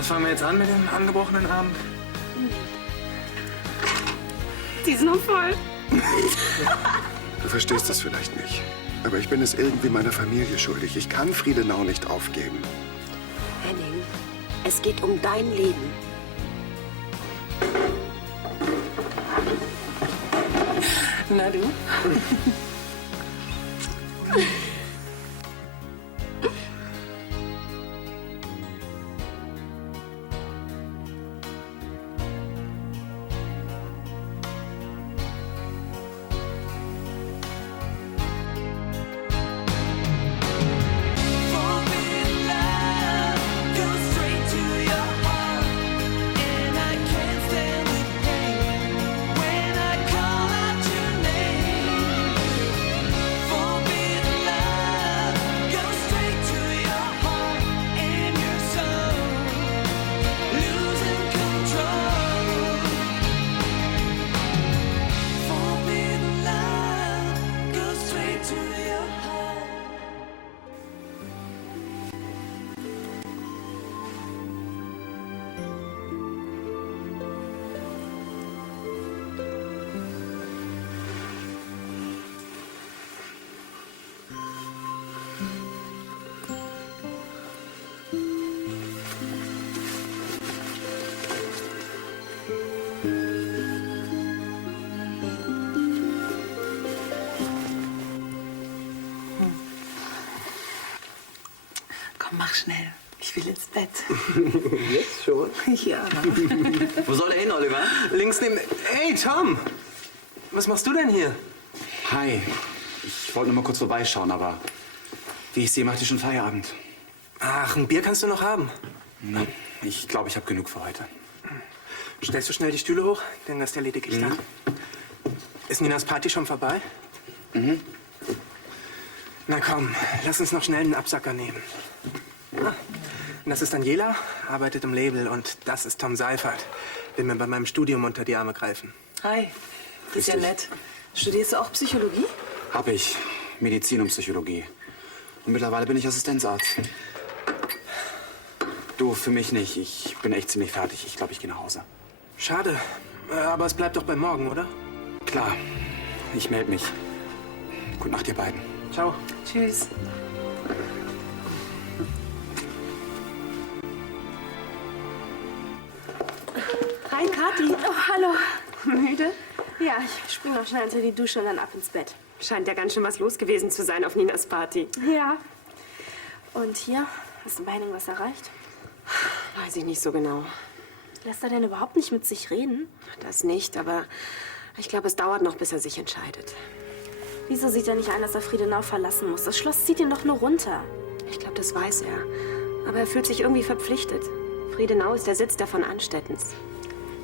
Was fangen wir jetzt an mit dem angebrochenen Abend? Die sind noch voll. Du verstehst das vielleicht nicht. Aber ich bin es irgendwie meiner Familie schuldig. Ich kann Friedenau nicht aufgeben. Henning, es geht um dein Leben. Na du? Mach schnell. Ich will ins Bett. Jetzt schon? Ja. Wo soll er hin, Oliver? Links neben... Hey, Tom! Was machst du denn hier? Hi. Ich wollte nur mal kurz vorbeischauen, aber wie ich sehe, macht ihr schon Feierabend. Ach, ein Bier kannst du noch haben. Na, ich glaube, ich habe genug für heute. Stellst du schnell die Stühle hoch? Den Rest erledige ich dann. Ist Ninas Party schon vorbei? Mhm. Na komm, lass uns noch schnell einen Absacker nehmen. Ah, und das ist Daniela, arbeitet im Label. Und das ist Tom Seifert. Will mir bei meinem Studium unter die Arme greifen. Hi. Das ist ja nett. Studierst du auch Psychologie? Hab ich. Medizin und Psychologie. Und mittlerweile bin ich Assistenzarzt. Du, für mich nicht. Ich bin echt ziemlich fertig. Ich glaube, ich gehe nach Hause. Schade. Aber es bleibt doch bei morgen, oder? Klar. Ich melde mich. Gute Nacht, ihr beiden. Ciao. Tschüss. Hi, Kathi. Oh, hallo. Müde? Ja, ich spring noch schnell unter die Dusche und dann ab ins Bett. Scheint ja ganz schön was los gewesen zu sein auf Ninas Party. Ja. Und hier? Hast du bei Henning was erreicht? Weiß ich nicht so genau. Lässt er denn überhaupt nicht mit sich reden? Das nicht, aber ich glaube, es dauert noch, bis er sich entscheidet. Wieso sieht er nicht ein, dass er Friedenau verlassen muss? Das Schloss zieht ihn doch nur runter. Ich glaube, das weiß er. Aber er fühlt sich irgendwie verpflichtet. Friedenau ist der Sitz der von Anstettens.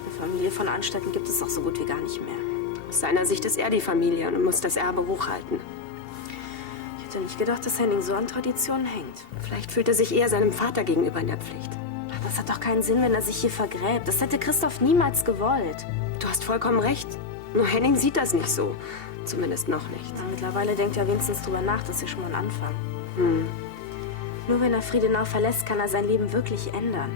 Eine Familie von Anstetten gibt es doch so gut wie gar nicht mehr. Aus seiner Sicht ist er die Familie und muss das Erbe hochhalten. Ich hätte nicht gedacht, dass Henning so an Traditionen hängt. Vielleicht fühlt er sich eher seinem Vater gegenüber in der Pflicht. Aber es hat doch keinen Sinn, wenn er sich hier vergräbt. Das hätte Christoph niemals gewollt. Du hast vollkommen recht. Nur Henning sieht das nicht so. Zumindest noch nicht. Na, mittlerweile denkt er wenigstens drüber nach. Das ist ja schon mal ein Anfang. Hm. Nur wenn er Friedenau verlässt, kann er sein Leben wirklich ändern.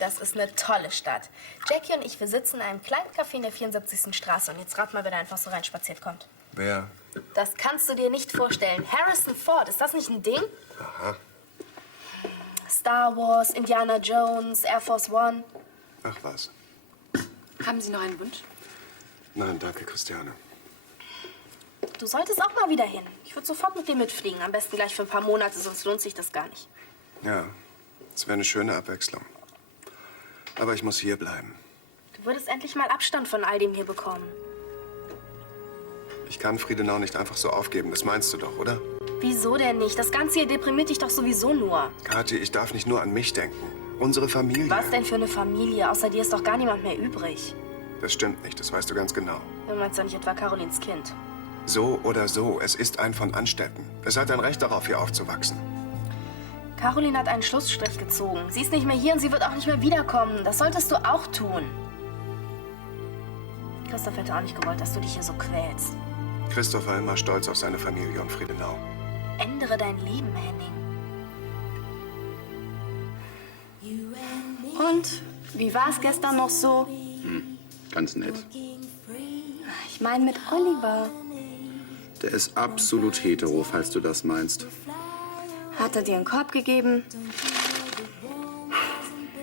Das ist eine tolle Stadt. Jackie und ich, wir sitzen in einem kleinen Café in der 74. Straße. Und jetzt rat mal, wer da einfach so reinspaziert kommt. Wer? Das kannst du dir nicht vorstellen. Harrison Ford, ist das nicht ein Ding? Aha. Star Wars, Indiana Jones, Air Force One. Ach was. Haben Sie noch einen Wunsch? Nein, danke, Christiane. Du solltest auch mal wieder hin. Ich würde sofort mit dir mitfliegen. Am besten gleich für ein paar Monate, sonst lohnt sich das gar nicht. Ja, es wäre eine schöne Abwechslung. Aber ich muss hier bleiben. Du würdest endlich mal Abstand von all dem hier bekommen. Ich kann Friedenau nicht einfach so aufgeben, das meinst du doch, oder? Wieso denn nicht? Das Ganze hier deprimiert dich doch sowieso nur. Kathi, ich darf nicht nur an mich denken. Unsere Familie. Was denn für eine Familie? Außer dir ist doch gar niemand mehr übrig. Das stimmt nicht, das weißt du ganz genau. Du meinst doch nicht etwa Carolins Kind? So oder so, es ist ein von Anstetten. Es hat ein Recht darauf, hier aufzuwachsen. Caroline hat einen Schlussstrich gezogen. Sie ist nicht mehr hier und sie wird auch nicht mehr wiederkommen. Das solltest du auch tun. Christoph hätte auch nicht gewollt, dass du dich hier so quälst. Christoph war immer stolz auf seine Familie und Friedenau. Ändere dein Leben, Henning. Und wie war es gestern noch so? Ganz nett. Ich meine mit Oliver. Der ist absolut hetero, falls du das meinst. Hat er dir einen Korb gegeben?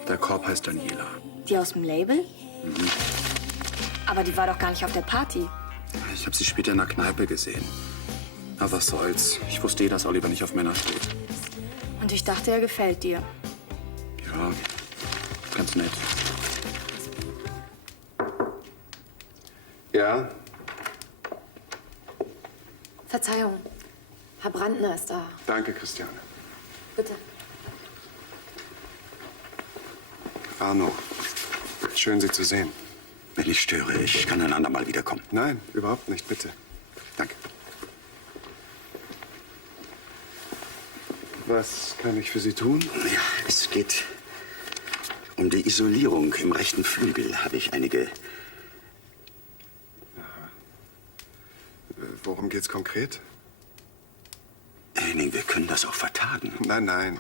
Der Korb heißt Daniela. Die aus dem Label? Aber die war doch gar nicht auf der Party. Ich habe sie später in der Kneipe gesehen. Aber was soll's. Ich wusste dass Oliver nicht auf Männer steht. Und ich dachte, er gefällt dir. Ja, ganz nett. Ja? Verzeihung, Herr Brandner ist da. Danke, Christiane. Bitte. Arno, schön, Sie zu sehen. Wenn ich störe, ich kann ein andermal wiederkommen. Nein, überhaupt nicht, bitte. Danke. Was kann ich für Sie tun? Ja, es geht um die Isolierung. Im rechten Flügel habe ich einige... Worum geht's konkret? Henning, wir können das auch vertagen. Nein, nein.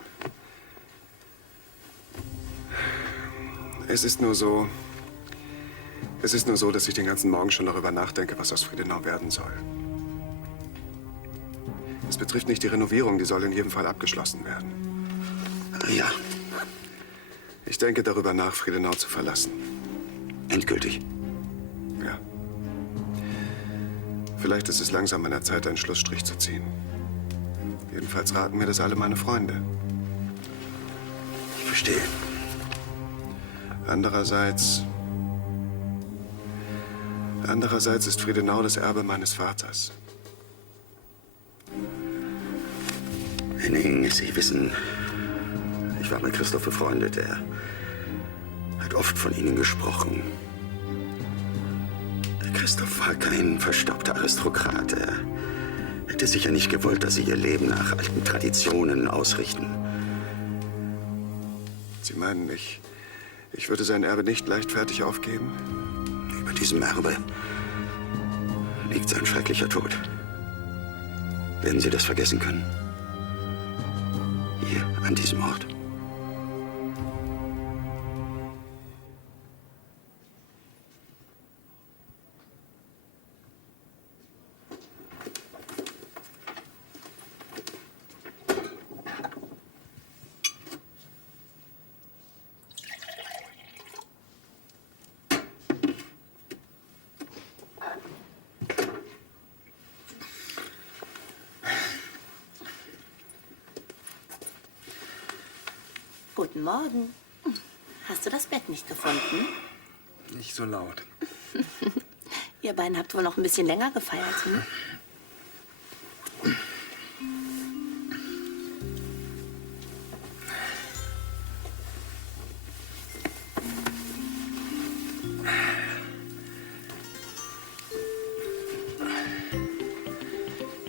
Es ist nur so, dass ich den ganzen Morgen schon darüber nachdenke, was aus Friedenau werden soll. Es betrifft nicht die Renovierung, die soll in jedem Fall abgeschlossen werden. Ja, Ich denke darüber nach, Friedenau zu verlassen. endgültig. Ja. Vielleicht ist es langsam an der Zeit, einen Schlussstrich zu ziehen. Jedenfalls raten mir das alle meine Freunde. Ich verstehe. Andererseits ist Friedenau das Erbe meines Vaters. Henning, Sie wissen, ich war mit Christoph befreundet. Er hat oft von Ihnen gesprochen. Christoph war kein verstaubter Aristokrat. Er hätte sicher nicht gewollt, dass Sie Ihr Leben nach alten Traditionen ausrichten. Sie meinen, ich würde sein Erbe nicht leichtfertig aufgeben? Über diesem Erbe liegt sein schrecklicher Tod. Werden Sie das vergessen können? Hier, an diesem Ort. Guten Morgen. Hast du das Bett nicht gefunden? Nicht so laut. Ihr beiden habt wohl noch ein bisschen länger gefeiert, hm?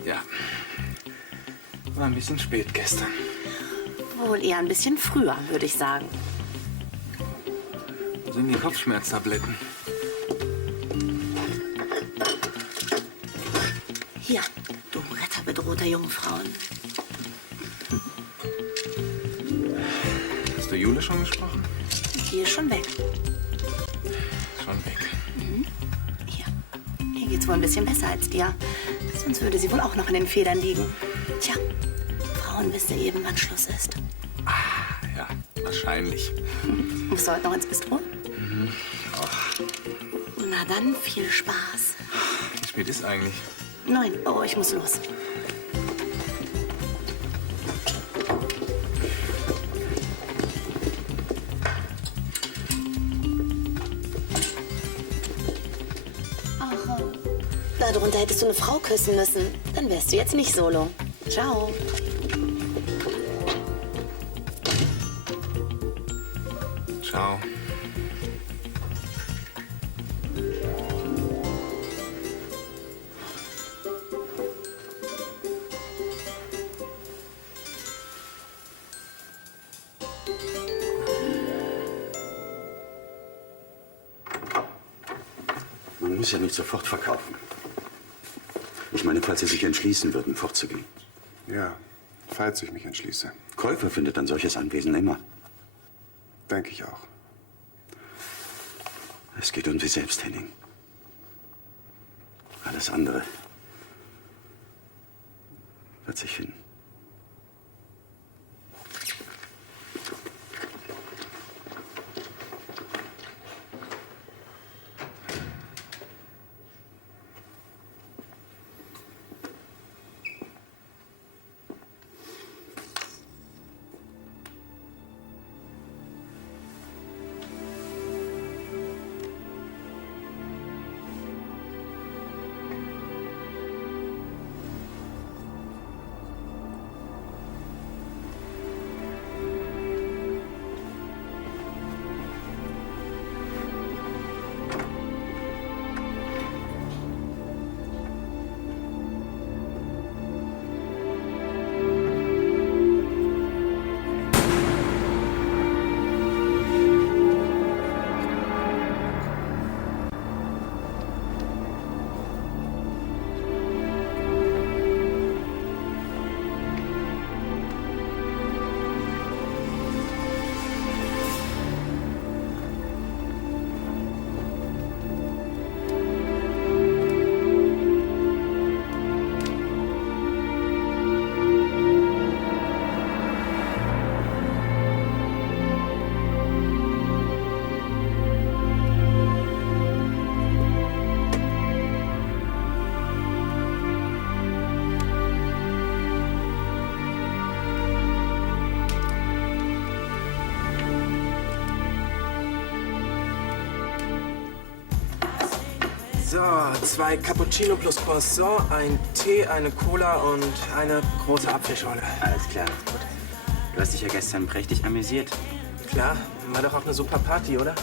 Ja. War ein bisschen spät gestern. Wohl eher ein bisschen früher, würde ich sagen. Wo sind die Kopfschmerztabletten? Hier, du Retter bedrohter Jungfrauen. Hast du Jule schon gesprochen? Die ist schon weg. Schon weg. Hier. Ihr geht's wohl ein bisschen besser als dir. Sonst würde sie wohl auch noch in den Federn liegen. Tja, Frauen wissen eben, wann Schluss ist. Ja, wahrscheinlich. Musst du heute noch ins Bistro? Na dann, viel Spaß. Wie spät ist eigentlich? 9. Oh, ich muss los. Darunter hättest du eine Frau küssen müssen. Dann wärst du jetzt nicht solo. Ciao. Ciao. Man muss ja nicht sofort verkaufen. Ich meine, falls Sie sich entschließen würden, fortzugehen. Ja, falls ich mich entschließe. Käufer findet ein solches Anwesen immer. Denke ich auch. Es geht um Sie selbst, Henning. Alles andere wird sich finden. So, 2 Cappuccino plus Croissant, ein Tee, eine Cola und eine große Apfelschorle. Alles klar. Gut. Du hast dich ja gestern prächtig amüsiert. Klar, war doch auch eine super Party, oder?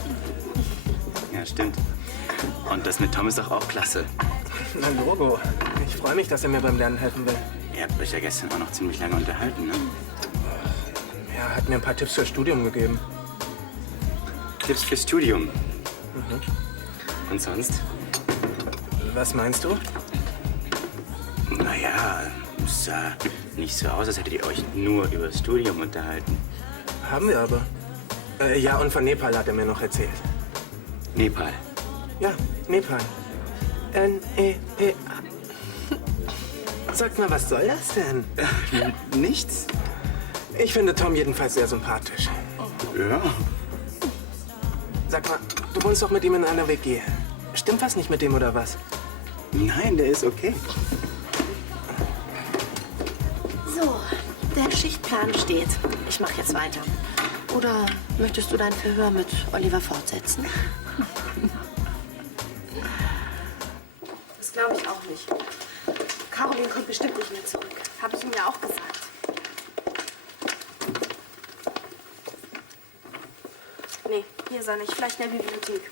Ja, stimmt. Und das mit Tom ist doch auch klasse. Na, Logo. Ich freue mich, dass er mir beim Lernen helfen will. Ihr habt euch ja gestern auch noch ziemlich lange unterhalten, ne? Er hat mir ein paar Tipps fürs Studium gegeben. Tipps fürs Studium? Mhm. Und sonst? Was meinst du? Naja, es sah nicht so aus, als hättet ihr euch nur über das Studium unterhalten. Haben wir aber. Ja, und von Nepal hat er mir noch erzählt. Nepal? Ja, Nepal. N-E-P-A. Sag mal, was soll das denn? Nichts. Ich finde Tom jedenfalls sehr sympathisch. Ja. Sag mal, du wohnst doch mit ihm in einer WG. Stimmt was nicht mit dem, oder was? Nein, der ist okay. So, der Schichtplan steht. Ich mache jetzt weiter. Oder möchtest du dein Verhör mit Oliver fortsetzen? Das glaube ich auch nicht. Caroline kommt bestimmt nicht mehr zurück. Habe ich ihm ja auch gesagt. Nee, hier ist er nicht. Vielleicht in der Bibliothek.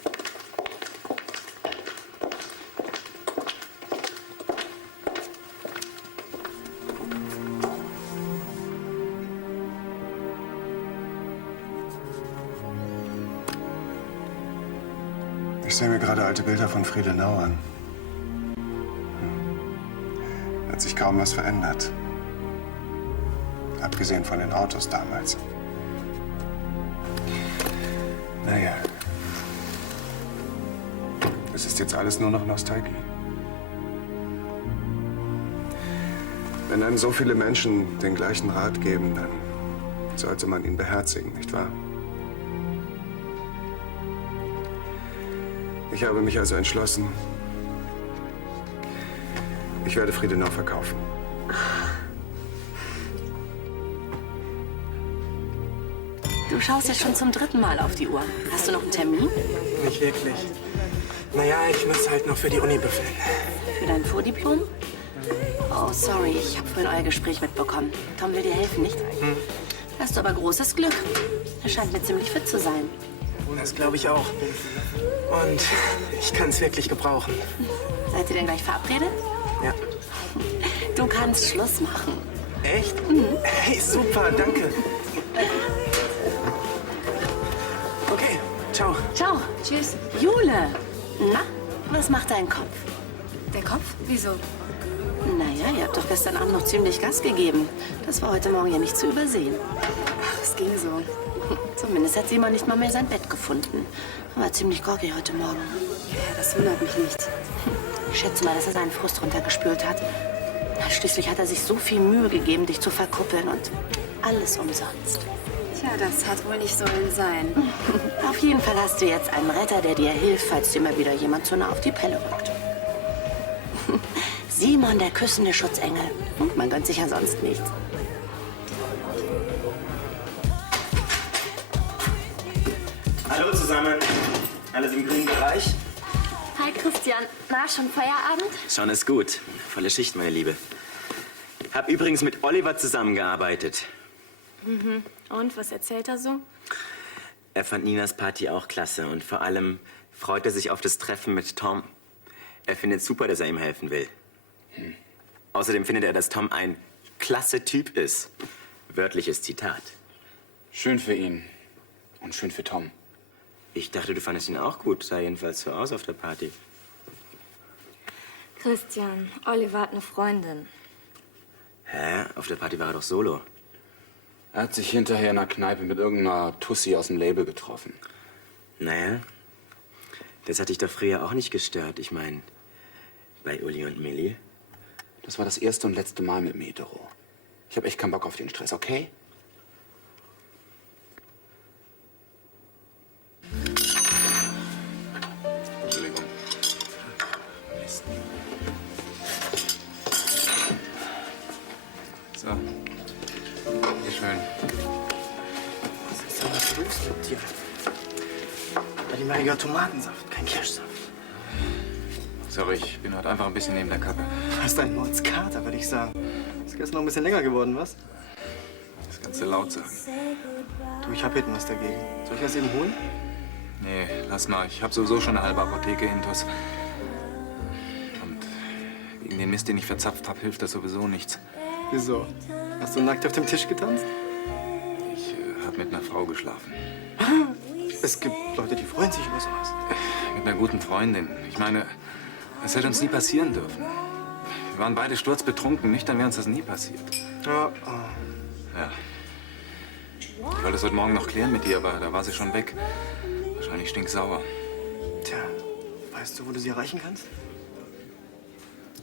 Ich sehe mir gerade alte Bilder von Friedenau an. Hat sich kaum was verändert. Abgesehen von den Autos damals. Naja. Es ist jetzt alles nur noch Nostalgie. Wenn einem so viele Menschen den gleichen Rat geben, dann sollte man ihn beherzigen, nicht wahr? Ich habe mich also entschlossen, Ich werde Friedenau verkaufen. Du schaust jetzt schon zum 3. Mal auf die Uhr. Hast du noch einen Termin? Nicht wirklich. Naja, ich muss halt noch für die Uni büffeln. Für dein Vordiplom? Oh, sorry, ich habe vorhin euer Gespräch mitbekommen. Tom will dir helfen, nicht? Hast du aber großes Glück. Er scheint mir ziemlich fit zu sein. Das glaube ich auch. Und ich kann es wirklich gebrauchen. Seid ihr denn gleich verabredet? Ja. Du kannst Schluss machen. Echt? Hey, super, danke. Okay, ciao. Ciao. Tschüss. Jule, na, was macht dein Kopf? Der Kopf? Wieso? Naja, ihr habt doch gestern Abend noch ziemlich Gas gegeben. Das war heute Morgen ja nicht zu übersehen. Ach, es ging so. Zumindest hat Simon nicht mal mehr sein Bett gefunden. War ziemlich groggy heute Morgen. Ja, das wundert mich nicht. Ich schätze mal, dass er seinen Frust runtergespült hat. Na, schließlich hat er sich so viel Mühe gegeben, dich zu verkuppeln und alles umsonst. Tja, das hat wohl nicht sollen sein. Auf jeden Fall hast du jetzt einen Retter, der dir hilft, falls dir mal wieder jemand zu nah auf die Pelle rückt. Simon, der küssende Schutzengel. Man gönnt sich ja sonst nichts. Hallo zusammen. Alles im grünen Bereich? Hi Christian, na, schon Feierabend? Schon ist gut. Volle Schicht, meine Liebe. Hab übrigens mit Oliver zusammengearbeitet. Und, was erzählt er so? Er fand Ninas Party auch klasse und vor allem freut er sich auf das Treffen mit Tom. Er findet super, dass er ihm helfen will. Außerdem findet er, dass Tom ein klasse Typ ist. Wörtliches Zitat. Schön für ihn. Und schön für Tom. Ich dachte, du fandest ihn auch gut. Sah jedenfalls so aus auf der Party. Christian, Oliver hat eine Freundin. Hä? Auf der Party war er doch solo. Er hat sich hinterher in einer Kneipe mit irgendeiner Tussi aus dem Label getroffen. Naja, das hat dich doch früher auch nicht gestört. Ich meine, bei Uli und Millie. Das war das erste und letzte Mal mit dem Hetero. Ich habe echt keinen Bock auf den Stress, okay? Entschuldigung. Mist. So. Hier schön. Was ist denn was los mit dir? Primariger Tomatensaft, kein Kirschsaft. Sorry, ich bin heute einfach ein bisschen neben der Kappe. Du hast einen Mordskater, würde ich sagen. Ist gestern noch ein bisschen länger geworden, was? Das kannst du laut sagen. Du, ich hab hinten was dagegen. Soll ich das eben holen? Nee, lass mal. Ich habe sowieso schon eine halbe Apotheke intus. Und gegen den Mist, den ich verzapft habe, hilft das sowieso nichts. Wieso? Hast du nackt auf dem Tisch getanzt? Ich habe mit einer Frau geschlafen. Es gibt Leute, die freuen sich über sowas. Mit einer guten Freundin. Ich meine, das hätte uns nie passieren dürfen. Wir waren beide sturzbetrunken. Nüchtern wäre uns das nie passiert. Ja. Ja. Ich wollte das heute Morgen noch klären mit ihr, aber da war sie schon weg. Wahrscheinlich stinksauer. Tja, weißt du, wo du sie erreichen kannst?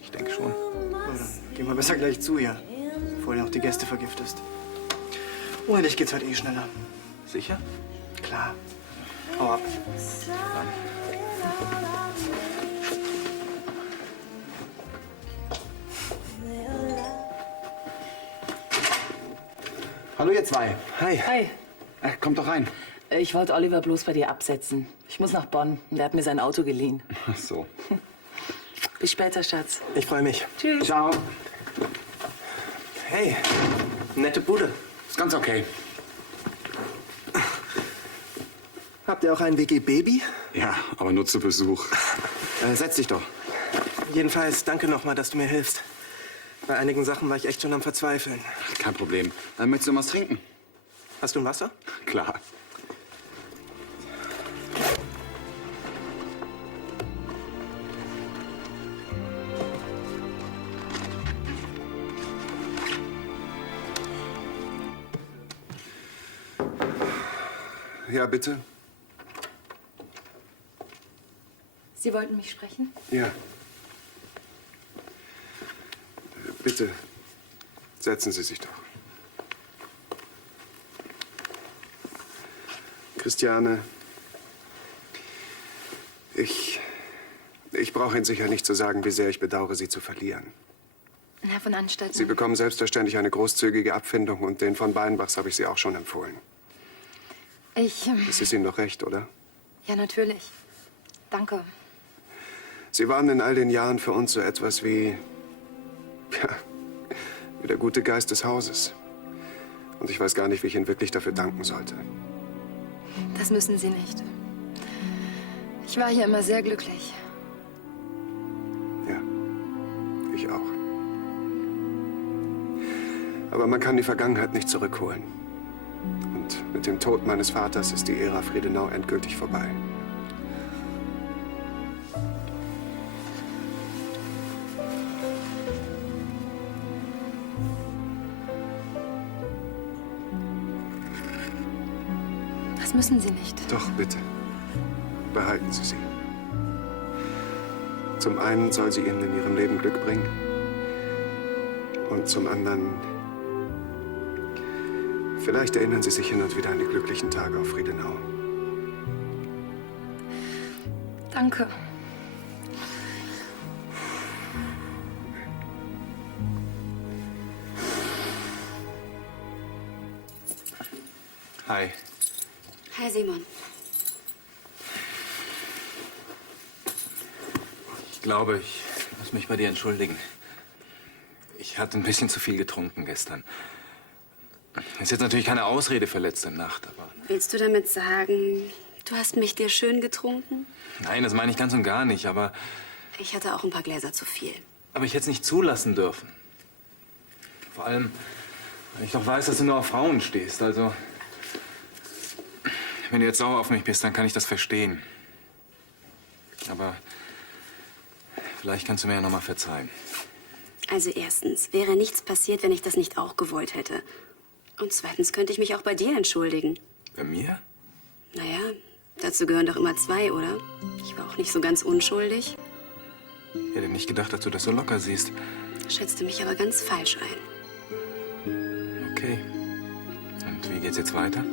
Ich denke schon. Na, dann geh mal besser gleich zu ihr, bevor du noch die Gäste vergiftest. Ohne dich geht's heute eh schneller. Sicher? Klar. Hau ab. Dann. Hallo ihr zwei. Hi. Hi. Kommt doch rein. Ich wollte Oliver bloß bei dir absetzen. Ich muss nach Bonn und er hat mir sein Auto geliehen. Ach so. Bis später, Schatz. Ich freue mich. Tschüss. Ciao. Hey, nette Bude. Ist ganz okay. Habt ihr auch ein WG-Baby? Ja, aber nur zu Besuch. Setz dich doch. Jedenfalls, danke nochmal, dass du mir hilfst. Bei einigen Sachen war ich echt schon am Verzweifeln. Kein Problem. Dann möchtest du was trinken? Hast du ein Wasser? Klar. Ja, bitte? Sie wollten mich sprechen? Ja. Bitte, setzen Sie sich doch. Christiane, ich brauche Ihnen sicher nicht zu sagen, wie sehr ich bedauere, Sie zu verlieren. Herr von Anstetten. Sie bekommen selbstverständlich eine großzügige Abfindung und den von Beinbachs habe ich Sie auch schon empfohlen. Es ist Ihnen doch recht, oder? Ja, natürlich. Danke. Sie waren in all den Jahren für uns so etwas wie der gute Geist des Hauses. Und ich weiß gar nicht, wie ich Ihnen wirklich dafür danken sollte. Das müssen Sie nicht. Ich war hier immer sehr glücklich. Ja, ich auch. Aber man kann die Vergangenheit nicht zurückholen. Und mit dem Tod meines Vaters ist die Ära Friedenau endgültig vorbei. Das müssen Sie nicht. Doch, bitte. Behalten Sie sie. Zum einen soll sie Ihnen in Ihrem Leben Glück bringen. Und zum anderen, vielleicht erinnern Sie sich hin und wieder an die glücklichen Tage auf Friedenau. Danke. Hi. Hi, Simon. Ich glaube, ich muss mich bei dir entschuldigen. Ich hatte ein bisschen zu viel getrunken gestern. Ist jetzt natürlich keine Ausrede für letzte Nacht, aber... Willst du damit sagen, du hast mich dir schön getrunken? Nein, das meine ich ganz und gar nicht, aber... Ich hatte auch ein paar Gläser zu viel. Aber ich hätte es nicht zulassen dürfen. Vor allem, weil ich doch weiß, dass du nur auf Frauen stehst, also... Wenn du jetzt sauer auf mich bist, dann kann ich das verstehen. Aber vielleicht kannst du mir ja noch mal verzeihen. Also erstens, wäre nichts passiert, wenn ich das nicht auch gewollt hätte. Und zweitens könnte ich mich auch bei dir entschuldigen. Bei mir? Naja, dazu gehören doch immer zwei, oder? Ich war auch nicht so ganz unschuldig. Ich hätte nicht gedacht, dass du das so locker siehst. Schätzte mich aber ganz falsch ein. Okay. Und wie geht's jetzt weiter?